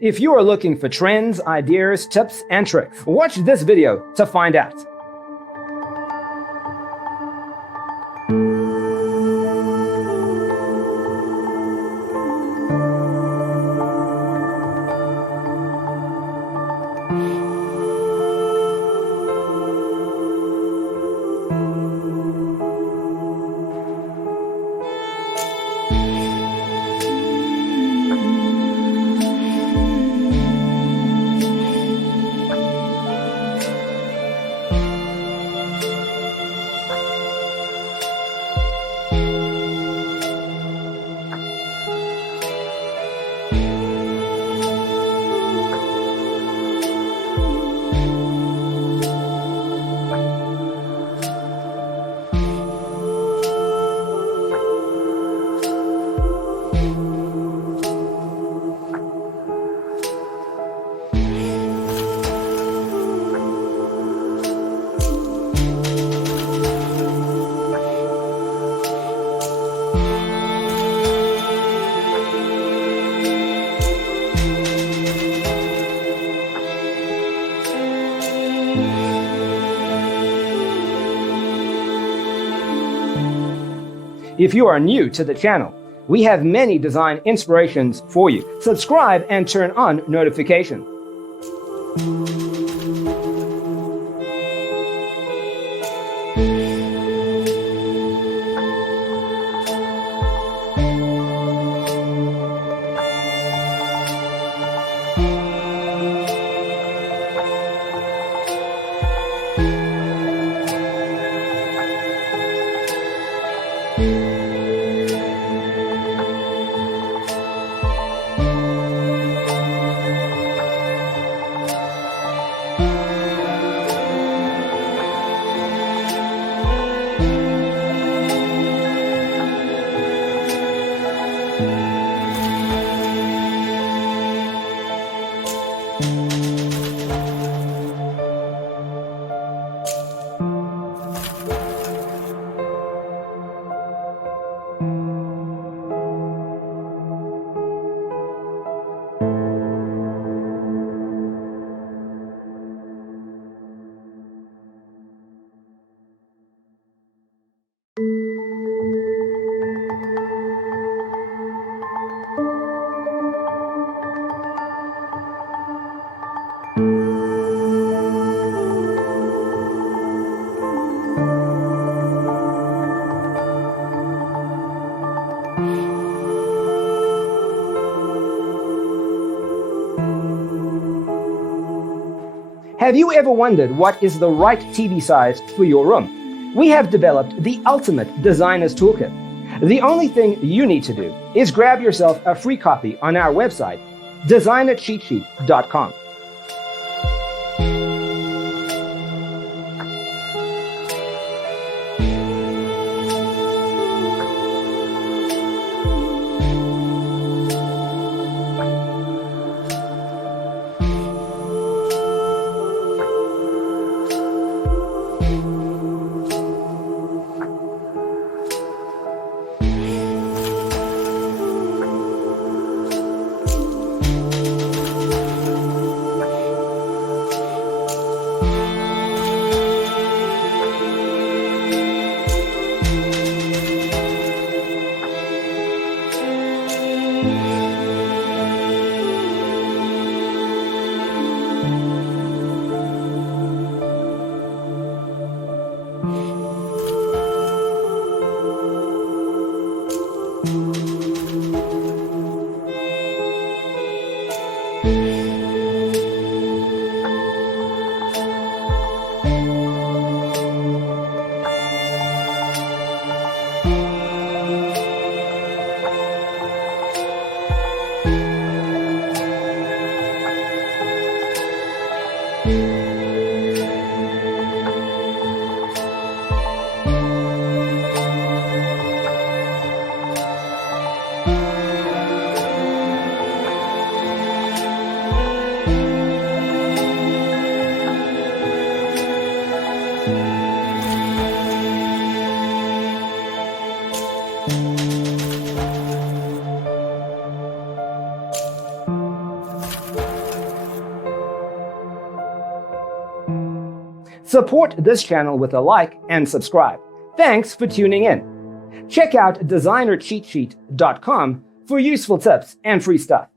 If you are looking for trends, ideas, tips, and tricks, watch this video to find out. If you are new to the channel, we have many design inspirations for you. Subscribe and turn on notifications. Have you ever wondered what is the right TV size for your room? We have developed the ultimate designer's toolkit. The only thing you need to do is grab yourself a free copy on our website, designercheatsheet.com. Support this channel with a like and subscribe. Thanks for tuning in. Check out designercheatsheet.com for useful tips and free stuff.